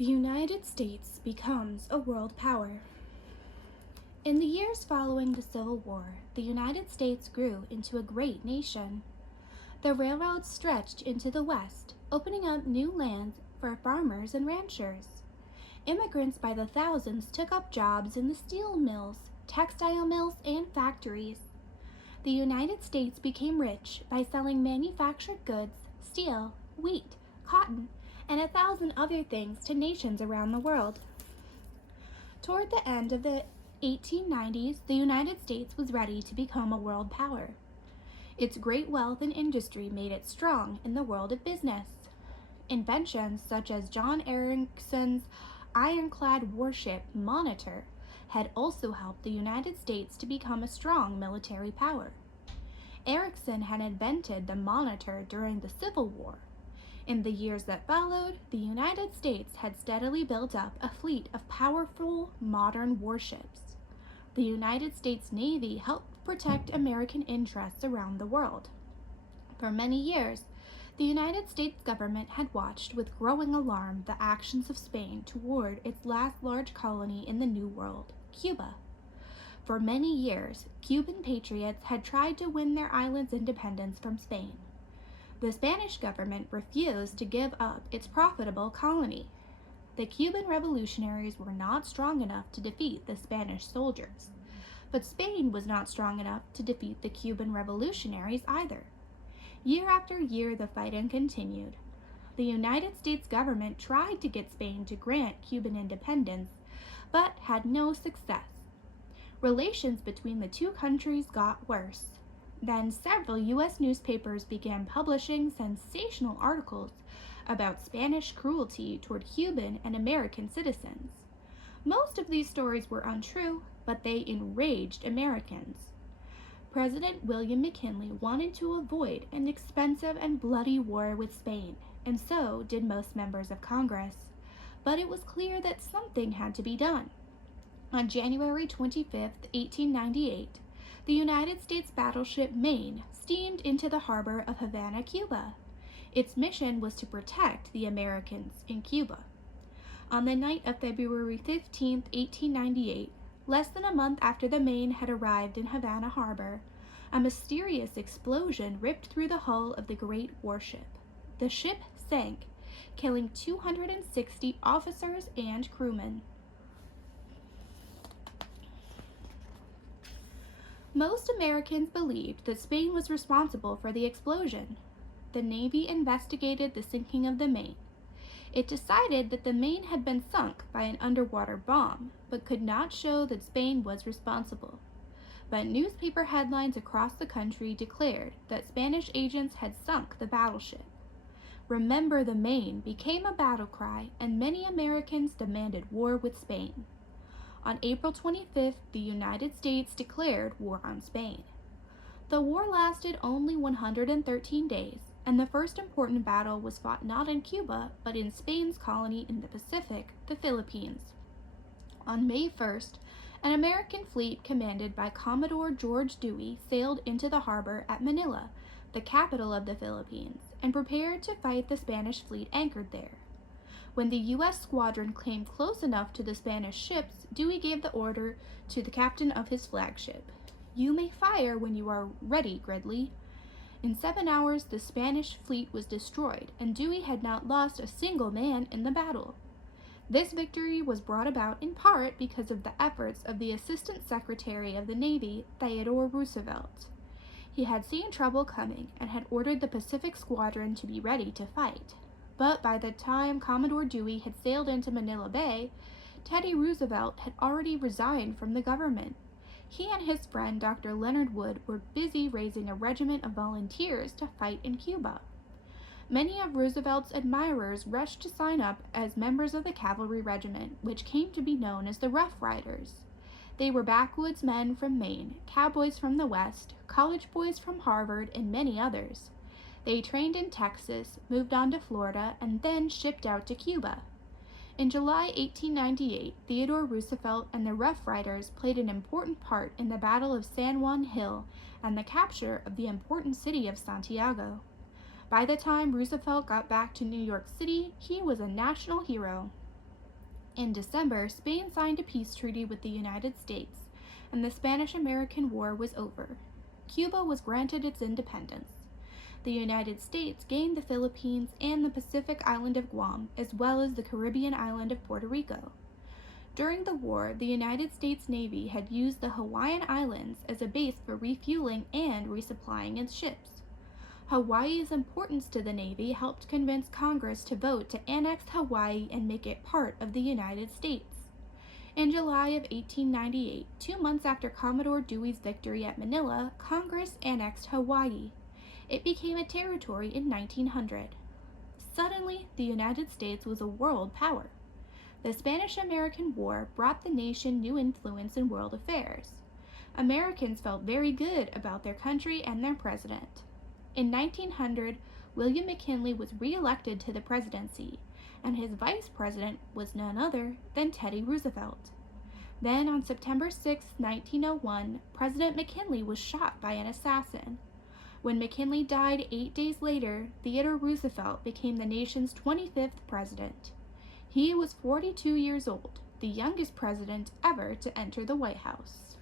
The United States becomes a world power. In the years following the Civil War, the United States grew into a great nation. The railroads stretched into the West, opening up new lands for farmers and ranchers. Immigrants by the thousands took up jobs in the steel mills, textile mills, and factories. The United States became rich by selling manufactured goods, steel, wheat, cotton, and 1,000 other things to nations around the world. Toward the end of the 1890s, the United States was ready to become a world power. Its great wealth and industry made it strong in the world of business. Inventions such as John Ericsson's ironclad warship Monitor had also helped the United States to become a strong military power. Ericsson had invented the Monitor during the Civil War. In the years that followed, the United States had steadily built up a fleet of powerful, modern warships. The United States Navy helped protect American interests around the world. For many years, the United States government had watched with growing alarm the actions of Spain toward its last large colony in the New World, Cuba. For many years, Cuban patriots had tried to win their island's independence from Spain. The Spanish government refused to give up its profitable colony. The Cuban revolutionaries were not strong enough to defeat the Spanish soldiers, but Spain was not strong enough to defeat the Cuban revolutionaries either. Year after year, the fighting continued. The United States government tried to get Spain to grant Cuban independence, but had no success. Relations between the two countries got worse. Then several U.S. newspapers began publishing sensational articles about Spanish cruelty toward Cuban and American citizens. Most of these stories were untrue, but they enraged Americans. President William McKinley wanted to avoid an expensive and bloody war with Spain, and so did most members of Congress. But it was clear that something had to be done. On January 25, 1898, the United States battleship Maine steamed into the harbor of Havana, Cuba. Its mission was to protect the Americans in Cuba. On the night of February 15, 1898, less than a month after the Maine had arrived in Havana harbor, a mysterious explosion ripped through the hull of the great warship. The ship sank, killing 260 officers and crewmen. Most Americans believed that Spain was responsible for the explosion. The Navy investigated the sinking of the Maine. It decided that the Maine had been sunk by an underwater bomb, but could not show that Spain was responsible. But newspaper headlines across the country declared that Spanish agents had sunk the battleship. "Remember the Maine" became a battle cry, and many Americans demanded war with Spain. On April 25th, the United States declared war on Spain. The war lasted only 113 days, and the first important battle was fought not in Cuba, but in Spain's colony in the Pacific, the Philippines. On May 1st, an American fleet commanded by Commodore George Dewey sailed into the harbor at Manila, the capital of the Philippines, and prepared to fight the Spanish fleet anchored there. When the U.S. squadron came close enough to the Spanish ships, Dewey gave the order to the captain of his flagship, "You may fire when you are ready, Gridley." In 7 hours, the Spanish fleet was destroyed, and Dewey had not lost a single man in the battle. This victory was brought about in part because of the efforts of the Assistant Secretary of the Navy, Theodore Roosevelt. He had seen trouble coming and had ordered the Pacific Squadron to be ready to fight. But by the time Commodore Dewey had sailed into Manila Bay, Teddy Roosevelt had already resigned from the government. He and his friend Dr. Leonard Wood were busy raising a regiment of volunteers to fight in Cuba. Many of Roosevelt's admirers rushed to sign up as members of the cavalry regiment, which came to be known as the Rough Riders. They were backwoods men from Maine, cowboys from the West, college boys from Harvard, and many others. They trained in Texas, moved on to Florida, and then shipped out to Cuba. In July 1898, Theodore Roosevelt and the Rough Riders played an important part in the Battle of San Juan Hill and the capture of the important city of Santiago. By the time Roosevelt got back to New York City, he was a national hero. In December, Spain signed a peace treaty with the United States, and the Spanish-American War was over. Cuba was granted its independence. The United States gained the Philippines and the Pacific island of Guam, as well as the Caribbean island of Puerto Rico. During the war, the United States Navy had used the Hawaiian Islands as a base for refueling and resupplying its ships. Hawaii's importance to the Navy helped convince Congress to vote to annex Hawaii and make it part of the United States. In July of 1898, 2 months after Commodore Dewey's victory at Manila, Congress annexed Hawaii. It became a territory in 1900. Suddenly, the United States was a world power. The Spanish-American War brought the nation new influence in world affairs. Americans felt very good about their country and their president. In 1900, William McKinley was re-elected to the presidency, and his vice president was none other than Teddy Roosevelt. Then, on September 6, 1901, President McKinley was shot by an assassin. When McKinley died 8 days later, Theodore Roosevelt became the nation's 25th president. He was 42 years old, the youngest president ever to enter the White House.